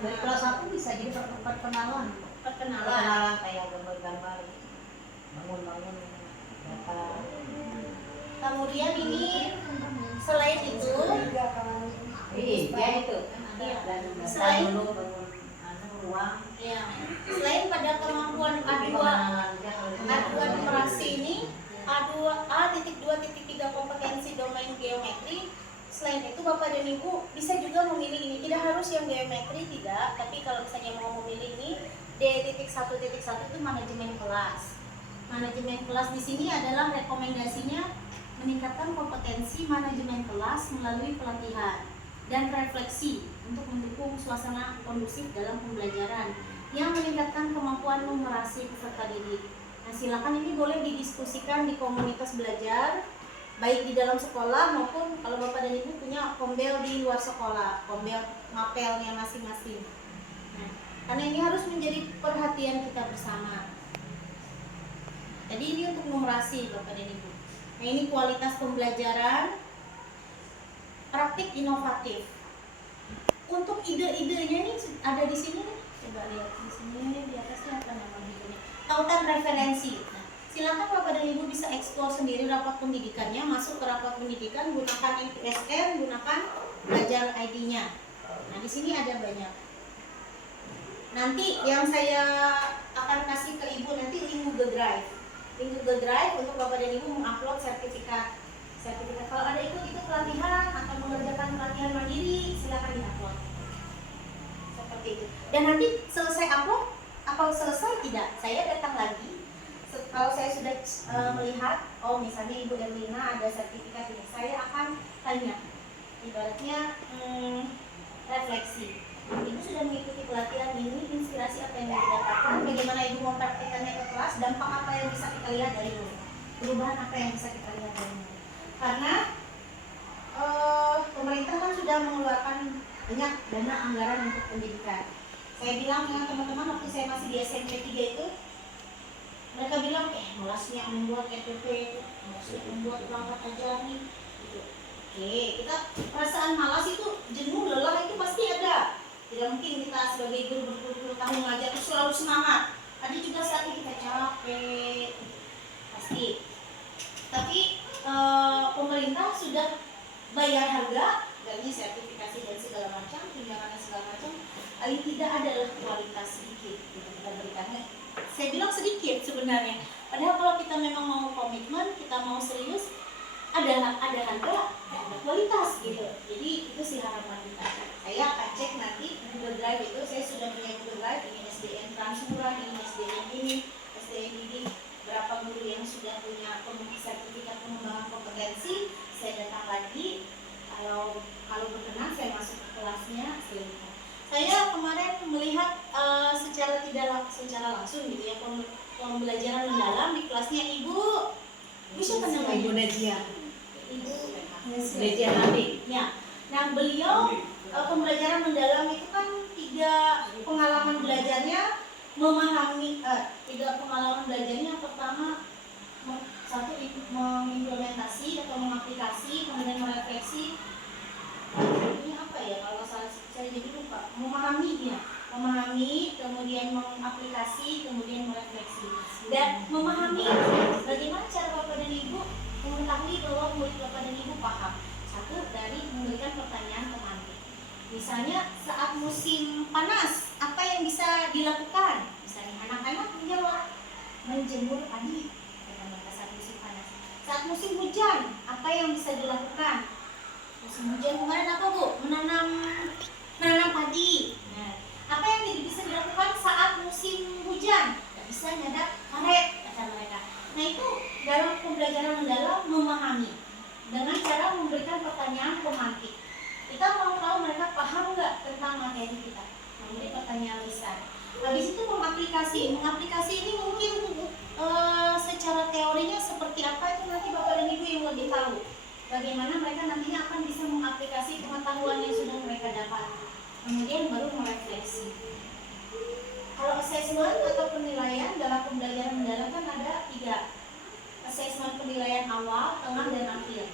Dari kelas 1 bisa jadi perkenalan. Perkenalan kayak gambar-gambar, bangun-bangun data. Kemudian ini selain itu, Iya itu. Selain dulu bangun ruang. ya, selain pada kemampuan A2 numerasi ini, A2A.2.3 kompetensi domain geometri. Selain itu Bapak dan Ibu bisa juga memilih ini, tidak harus yang geometri, tidak, tapi kalau misalnya mau memilih ini D.1.1 itu manajemen kelas. Manajemen kelas di sini adalah rekomendasinya meningkatkan kompetensi manajemen kelas melalui pelatihan dan refleksi untuk mendukung suasana kondusif dalam pembelajaran yang meningkatkan kemampuan numerasi peserta didik. Nah, silakan ini boleh didiskusikan di komunitas belajar, baik di dalam sekolah maupun kalau Bapak dan Ibu punya kombel di luar sekolah, kombel mapelnya masing-masing. Nah, karena ini harus menjadi perhatian kita bersama. Jadi ini untuk numerasi Bapak dan Ibu. Nah, ini kualitas pembelajaran, praktik inovatif. Untuk ide-idenya ini ada di sini nih. Coba lihat di sini di atasnya apa nama videonya? Tautan referensi. Nah, silakan Bapak dan Ibu bisa eksplor sendiri rapat pendidikannya, masuk ke rapat pendidikan, gunakan NTSM, gunakan belajar ID-nya. Nah, di sini ada banyak. Nanti yang saya akan kasih ke Ibu nanti link Google Drive. Link Google Drive untuk Bapak dan Ibu mengupload sertifikat. Kalau ada ikut pelatihan atau mengerjakan pelatihan mandiri, silakan diupload. Seperti itu. Dan nanti selesai upload, apa selesai tidak? Saya datang lagi. Kalau saya sudah melihat, oh misalnya Ibu Erlina ada sertifikat ini, saya akan tanya, ibaratnya refleksi. Ibu sudah mengikuti pelatihan ini, inspirasi apa yang didapatkan, bagaimana Ibu mempraktikkannya ke kelas, dampak apa yang bisa kita lihat dari ini, perubahan apa yang bisa kita lihat dari ini. Karena pemerintah kan sudah mengeluarkan banyak dana anggaran untuk pendidikan. Saya bilang ya teman-teman, waktu saya masih di SMP 3 itu, mereka bilang, malasnya membuat EPP, malasnya membuat perangkat ajar nih. Gitu. Oke, kita perasaan malas itu, jenuh, lelah itu pasti ada. Tidak mungkin kita sebagai guru berpuluh-puluh tahun mengajar itu selalu semangat. Ada juga saatnya kita capek, pasti. Tapi pemerintah sudah bayar harga, gaji, sertifikasi dan segala macam, tunjangan dan segala macam. Paling tidak adalah kualitas sedikit gitu kita berikan. Saya bilang sedikit sebenarnya. Padahal kalau kita memang mau komitmen, kita mau serius, ada harga, ada kualitas gitu. Jadi itu sih harapan kita. Saya akan cek nanti Google Drive itu, saya sudah punya Google Drive, ini SDN Transmuran, ini SDN ini, SDN ini, berapa guru yang sudah punya sertifikat pengembangan kompetensi. Saya datang lagi, kalau berkenan saya masuk ke kelasnya, silahkan. Saya kemarin melihat secara langsung gitu ya, pembelajaran mendalam di kelasnya Ibu siapa namanya? Ibu Nejia. Ibu Nejia Nabi. Ya. Nah, beliau pembelajaran mendalam itu kan 3 pengalaman belajarnya memahami 3 pengalaman belajarnya. Pertama, 1 mengimplementasi atau mengaplikasi, kemudian merefleksi. Ini apa ya kalau saya jadi lupa. Memahami, kemudian mengaplikasi, kemudian merefleksi. Dan memahami, bagaimana cara Bapak dan Ibu mengetahui bahwa murid Bapak dan Ibu paham? 1, dari memberikan pertanyaan pemantik. Misalnya saat musim panas, apa yang bisa dilakukan? Misalnya anak-anak menjawab, menjemur padi. Saat musim panas. Saat musim hujan, apa yang bisa dilakukan? Musim hujan kemarin apa Bu? Menanam padi. Nah, apa yang bisa dilakukan saat musim hujan? Tidak bisa nyadap karet, kata mereka. Nah, itu dalam pembelajaran mendalam memahami dengan cara memberikan pertanyaan pemantik. Kita mau tahu mereka paham nggak tentang materi kita, memberi pertanyaan lisan. Habis itu mengaplikasi ini mungkin secara teorinya seperti apa itu nanti Bapak dan Ibu yang lebih tahu. Bagaimana mereka nantinya akan bisa mengaplikasi pengetahuan yang sudah mereka dapat. Kemudian baru merefleksi. Kalau assessment atau penilaian dalam pembelajaran mendalam kan ada 3. Assessment penilaian awal, tengah, dan akhir.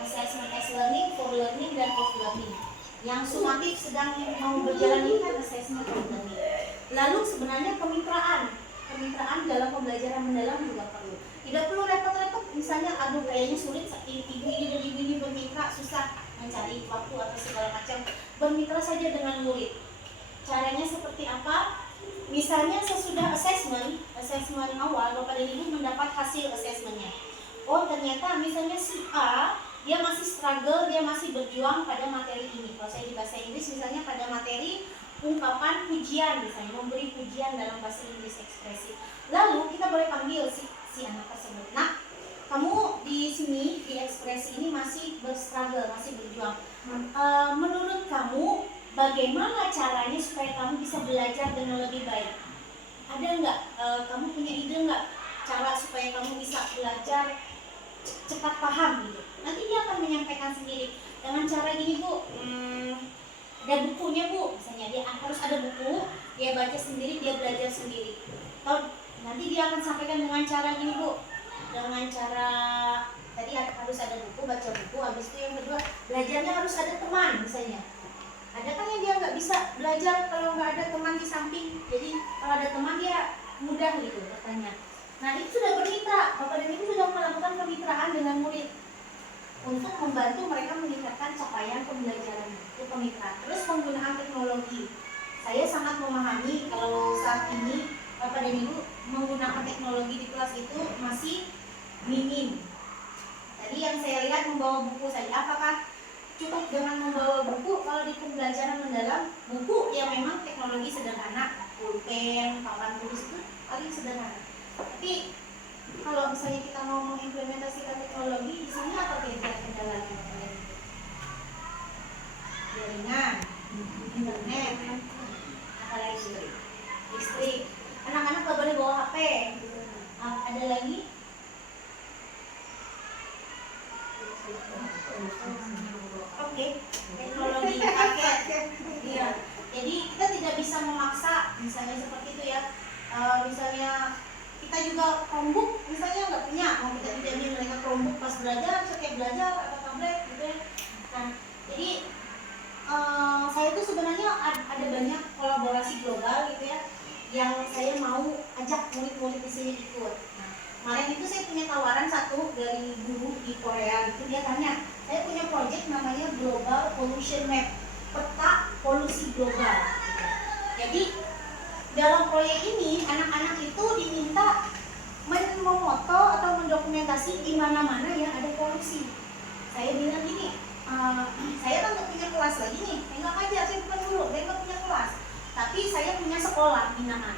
Assessment as learning, for learning, dan off learning. Yang sumatif sedang mau berjalan ini kan assessment learning. Lalu sebenarnya kemitraan dalam pembelajaran mendalam juga perlu. Tidak perlu repot-repot, misalnya aduh kayaknya sulit ibu ini bermitra, susah mencari waktu atau segala macam. Bermitra saja dengan murid. Caranya seperti apa? Misalnya sesudah assessment awal, Bapak dan Ibu mendapat hasil assessmentnya. Oh ternyata misalnya si A, dia masih struggle, dia masih berjuang pada materi ini. Kalau saya di bahasa Inggris misalnya pada materi ungkapan pujian, misalnya memberi pujian dalam bahasa Inggris ekspresi. Lalu kita boleh panggil si anak tersebut. Nah, kamu di sini di ekspresi ini masih berstruggle, masih berjuang. Menurut kamu bagaimana caranya supaya kamu bisa belajar dengan lebih baik? Ada nggak? Kamu punya ide nggak cara supaya kamu bisa belajar cepat paham gitu? Nanti dia akan menyampaikan sendiri dengan cara gini Bu. Ada bukunya Bu, misalnya dia harus ada buku, dia baca sendiri, dia belajar sendiri. Atau nanti dia akan sampaikan dengan cara gini Bu, dengan cara tadi harus ada buku, baca buku. Habis itu yang kedua belajarnya harus ada teman misalnya. Ada kan yang dia nggak bisa belajar kalau nggak ada teman di samping. Jadi kalau ada teman dia mudah gitu bertanya. Nah itu sudah bermitra, Bapak dan Ibu sudah melakukan kemitraan dengan murid untuk membantu mereka meningkatkan capaian pembelajaran. Itu kemitraan. Terus penggunaan teknologi. Saya sangat memahami kalau saat ini Bapak dan Ibu menggunakan teknologi di kelas itu masih minim. Tadi yang saya lihat membawa buku saja. Apakah cukup dengan membawa buku? Kalau di pembelajaran mendalam, buku yang memang teknologi sederhana, pulpen, papan tulis itu paling sederhana. Tapi kalau misalnya kita mau mengimplementasikan teknologi, di sini apa kira-kira kendalanya? Jaringan, internet, apalagi listrik. Anak-anak gak boleh bawa HP. Ada lagi? Oke, teknologi paket. Iya. Jadi kita tidak bisa memaksa, misalnya seperti itu ya. Misalnya kita juga Chromebook, misalnya nggak punya, mau kita pinjamin mereka Chromebook pas belajar, setiap belajar atau tablet gitu ya. Nah, jadi saya tuh sebenarnya ada banyak kolaborasi global gitu ya, yang saya mau ajak murid-murid di sini ikut. Nah, kemarin itu saya punya tawaran satu dari guru di Korea gitu, dia tanya, saya punya project namanya Global Pollution Map, peta polusi global. Gitu. Jadi dalam proyek ini anak-anak itu diminta memoto atau mendokumentasi di mana-mana yang ada polusi. Saya bilang gini, saya kan nggak punya kelas lagi nih, nggak aja, saya bukan guru, saya nggak punya kelas, tapi saya punya sekolah binaan.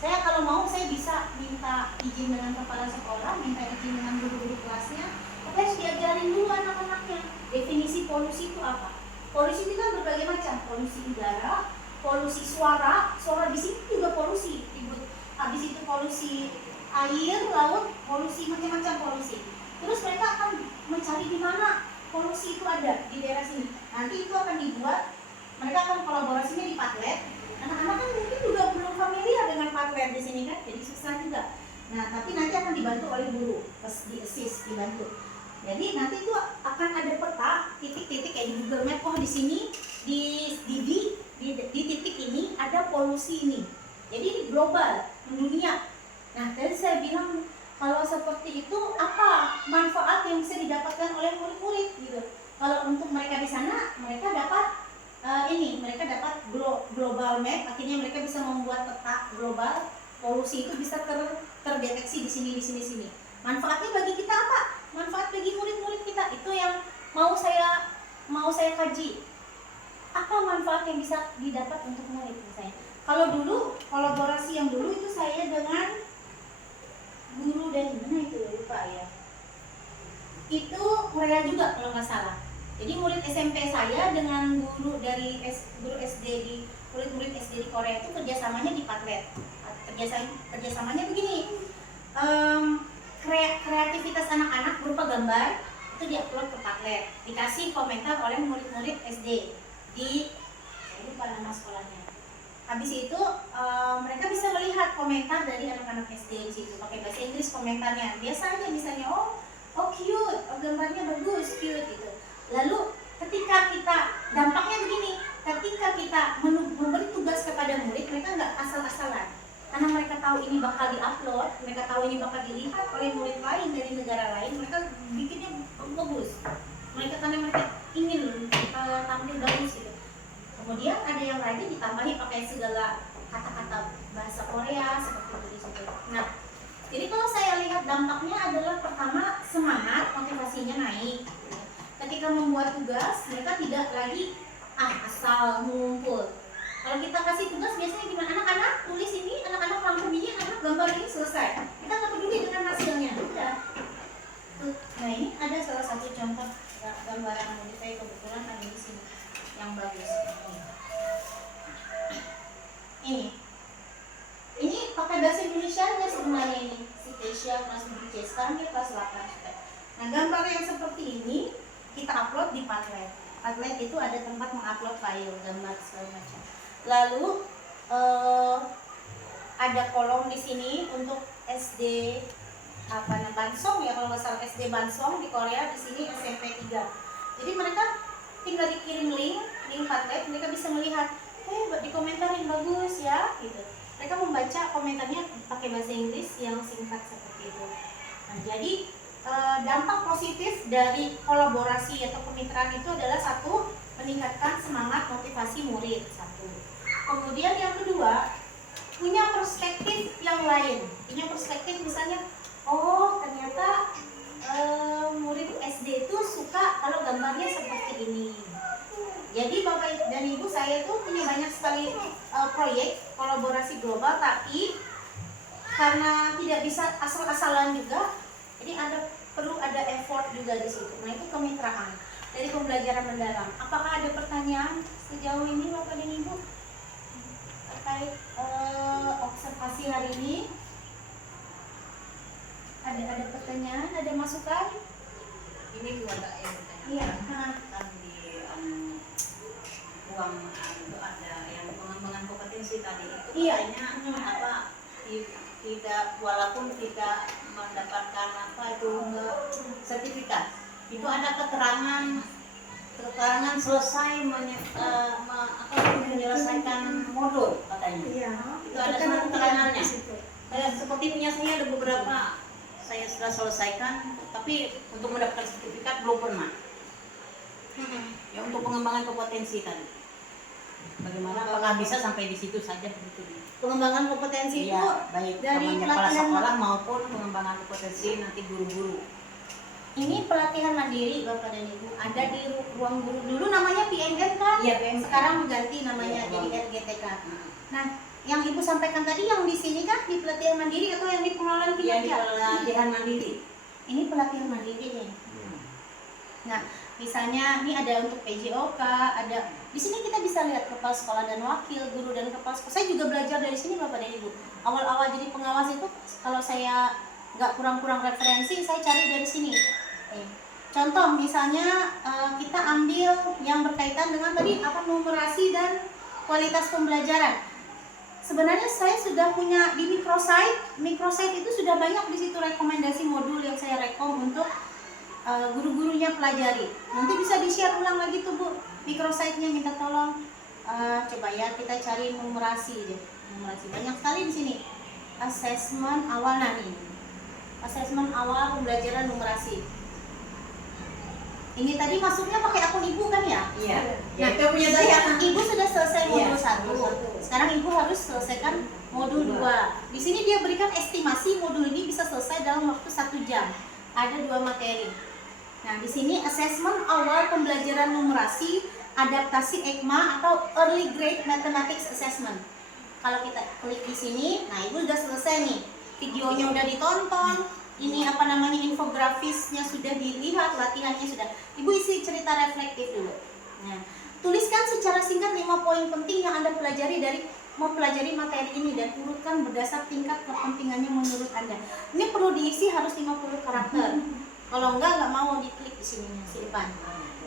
Saya kalau mau saya bisa minta izin dengan kepala sekolah, minta izin dengan guru-guru kelasnya, tapi harus diajarin dulu anak-anaknya definisi polusi itu apa. Polusi itu kan berbagai macam, polusi udara, polusi suara bisik itu juga polusi. Habis itu polusi air, laut, polusi macam-macam polusi. Terus mereka akan mencari di mana polusi itu ada di daerah sini. Nanti itu akan dibuat, mereka akan kolaborasinya di Padlet. Anak-anak kan mungkin juga belum familiar dengan Padlet di sini kan, jadi susah juga. Nah, tapi nanti akan dibantu oleh guru, pas di-assist, dibantu. Jadi nanti itu akan ada peta titik-titik kayak di Google Map. Oh di sini di titik ini ada polusi ini. Jadi ini global, mendunia. Nah tadi saya bilang kalau seperti itu apa manfaat yang bisa didapatkan oleh murid-murid gitu. Kalau untuk mereka di sana mereka dapat mereka dapat global map. Akhirnya mereka bisa membuat peta global polusi itu bisa terdeteksi di sini. Manfaatnya bagi kita apa? Manfaat bagi murid-murid kita itu yang mau saya kaji. Apa manfaat yang bisa didapat untuk murid misalnya? Kalau dulu kolaborasi yang dulu itu saya dengan guru dari mana itu lupa ya. Itu Korea juga kalau nggak salah. Jadi murid SMP saya dengan guru dari murid SD di Korea itu kerjasamanya di Padlet. Kerjasamanya begini. Kreativitas anak-anak berupa gambar itu diupload ke Padlet, dikasih komentar oleh murid-murid SD di saya lupa nama sekolahnya. Habis itu mereka bisa melihat komentar dari anak-anak SD di situ pakai bahasa Inggris komentarnya. Biasanya misalnya oh cute, gambarnya bagus, cute gitu. Lalu ketika kita dampaknya begini tahu ini bakal diupload, mereka tahu ini bakal dilihat oleh murid lain dari negara lain, mereka bikinnya bagus. Karena mereka ingin tampil bagus gitu. Kemudian ada yang rajin ditambahi pakai segala kata-kata bahasa Korea seperti itu di situ. Nah, jadi kalau saya lihat dampaknya adalah pertama semangat, motivasinya naik. Ketika membuat tugas, mereka tidak lagi asal ngumpul. Kalau kita kasih tugas biasanya gimana? Anak-anak tulis ini, anak-anak rangkum ini, anak gambar ini, selesai. Kita nggak peduli dengan hasilnya, udah. Nah ini ada salah satu contoh gambaran yang saya kebetulan ada di sini yang bagus. Ini pakai bahasa Indonesia ya sebenarnya ini. Si Keisha kelas 7C, sekarang dia kelas 8. Nah gambar yang seperti ini kita upload di Padlet. Padlet itu ada tempat mengupload file gambar segala macam. Lalu ada kolom di sini untuk SD Bansong ya, kalau nggak salah SD Bansong di Korea, di sini SMP 3. Jadi mereka tinggal dikirim link Padlet, mereka bisa melihat, dikomentarin bagus ya, gitu. Mereka membaca komentarnya pakai bahasa Inggris yang singkat seperti itu. Nah, jadi dampak positif dari kolaborasi atau kemitraan itu adalah satu, meningkatkan semangat motivasi murid, satu. Kemudian yang kedua, punya perspektif yang lain. Punya perspektif misalnya, oh ternyata murid SD itu suka kalau gambarnya seperti ini. Jadi Bapak dan Ibu, saya itu punya banyak sekali proyek kolaborasi global, tapi karena tidak bisa asal-asalan juga, jadi perlu ada effort juga di situ. Nah itu kemitraan dari pembelajaran mendalam. Apakah ada pertanyaan sejauh ini Bapak dan Ibu terkait observasi hari ini? Ada pertanyaan, ada masukan? Ini juga ada yang bertanya. Iya. Kan di ruang itu ada yang pengembangan kompetensi tadi itu Iya. katanya tidak, walaupun tidak mendapatkan sertifikat, itu ada keterangan selesai menyelesaikan modul katanya. Iya. Itu ada surat keterangannya. Seperti punya saya ada beberapa saya sudah selesaikan, tapi untuk mendapatkan sertifikat belum pernah. Ya untuk pengembangan kompetensi tadi. Bagaimana apakah bisa sampai di situ saja begitu? Pengembangan kompetensi itu baik dari kepala pelatihan sekolah maupun pengembangan kompetensi nanti guru-guru. ini pelatihan mandiri Bapak dan Ibu, ada di ruang guru. Dulu namanya PNN kan? Iya, PNN. Sekarang diganti namanya Iya, jadi RGTK. Nah, yang Ibu sampaikan tadi yang di sini kan di pelatihan mandiri atau yang di pengelolaan Iya, di kinerja? pelatihan mandiri. Ini pelatihan mandiri nih. Nah, misalnya ini ada untuk PJOK, ada di sini kita bisa lihat kepala sekolah dan wakil guru dan kepala sekolah. Saya juga belajar dari sini Bapak dan Ibu. Awal-awal jadi pengawas itu kalau saya nggak kurang-kurang referensi, saya cari dari sini. Contoh misalnya kita ambil yang berkaitan dengan tadi numerasi dan kualitas pembelajaran. Sebenarnya saya sudah punya di microsite itu sudah banyak di situ rekomendasi modul yang saya rekom untuk guru-gurunya pelajari. Nanti bisa di-share ulang lagi tuh Bu, microsite-nya, minta tolong coba ya kita cari numerasi deh. Numerasi banyak sekali di sini. Asesmen awal asesmen awal pembelajaran numerasi. Ini tadi masuknya pakai akun Ibu kan ya? Iya. Nah, itu punya saya. Ibu sudah selesai modul 1. modul 1. Sekarang Ibu harus selesaikan modul 2. Di sini dia berikan estimasi modul ini bisa selesai dalam waktu 1 jam. Ada 2 materi. Nah, di sini asesmen awal pembelajaran numerasi, adaptasi EGMA atau Early Grade Mathematics Assessment. Kalau kita klik di sini, nah Ibu sudah selesai nih. Videonya udah ditonton, ini infografisnya sudah dilihat, latihannya sudah. Ibu isi cerita reflektif dulu. Nah, tuliskan secara singkat 5 poin penting yang Anda pelajari dari mempelajari materi ini dan urutkan berdasar tingkat kepentingannya menurut Anda. Ini perlu diisi harus 50 karakter. Kalau enggak mau diklik di sininya, simpan.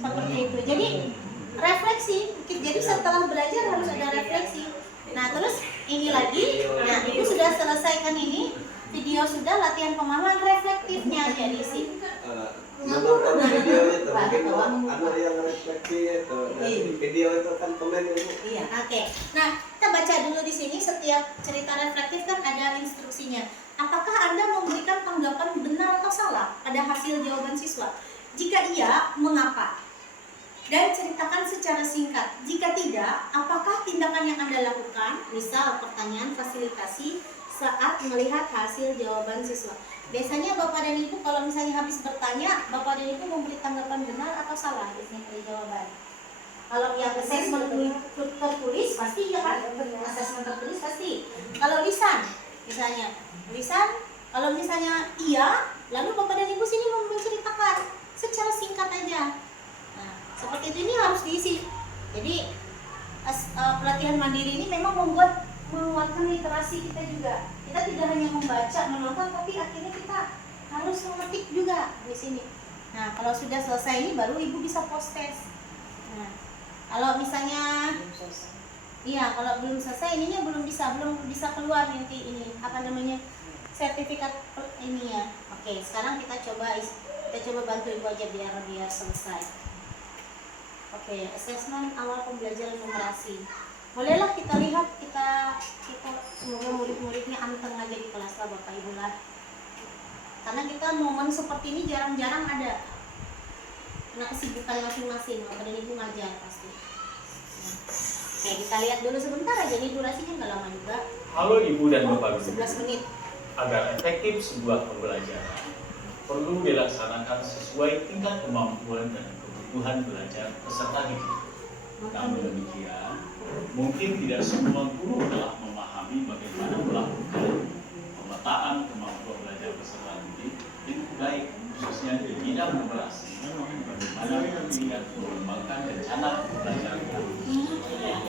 Seperti itu. Jadi refleksi. Jadi setelah belajar harus ada refleksi. Nah, terus ini lagi. Nah, Ibu sudah selesaikan ini. video sudah, latihan pemahaman, reflektifnya aja diisi. Menonton video itu mungkin anak yang refleksi itu di video itu kan komen itu. Iya. Oke, nah kita baca dulu di sini setiap cerita reflektif kan ada instruksinya. Apakah Anda memberikan tanggapan benar atau salah pada hasil jawaban siswa? Jika iya, mengapa? Dan ceritakan secara singkat. Jika tidak, apakah tindakan yang Anda lakukan? Misal pertanyaan fasilitasi saat melihat hasil jawaban siswa. Biasanya Bapak dan Ibu kalau misalnya habis bertanya, Bapak dan Ibu memberi tanggapan benar atau salah di sini dari jawaban. Kalau yang assessment tertulis pasti ya kan? Assessment tertulis pasti. Kalau lisan, misalnya lisan, kalau misalnya iya, lalu Bapak dan Ibu sini menceritakan secara singkat aja. Nah, seperti itu ini harus diisi. Jadi pelatihan mandiri ini memang menguatkan literasi kita juga. Kita tidak hanya membaca, menonton, tapi akhirnya kita harus mengetik juga di sini. Nah, kalau sudah selesai ini baru Ibu bisa post test. Nah, kalau misalnya iya, kalau belum selesai ininya belum bisa keluar nanti ini sertifikat ini ya. Oke, sekarang kita coba bantu Ibu aja biar selesai. Oke, assessment awal pembelajaran numerasi. Bolehlah kita lihat kita semoga murid-muridnya anteng aja di kelas lah Bapak Ibu lah. Karena kita momen seperti ini jarang-jarang ada. Karena kesibukan masing-masing, Bapak dan Ibu ngajar pasti. Oke, kita lihat dulu sebentar aja, ini durasinya nggak lama juga. Halo Ibu dan Bapak Guru. 11 menit. Agar efektif sebuah pembelajaran perlu dilaksanakan sesuai tingkat kemampuan dan kebutuhan belajar peserta didik. Namun demikian, mungkin tidak semua guru telah memahami bagaimana melakukan pemetaan kemampuan belajar peserta didik yang baik, khususnya di bidang numerasi. Bagaimana pendidikan mengembangkan rencana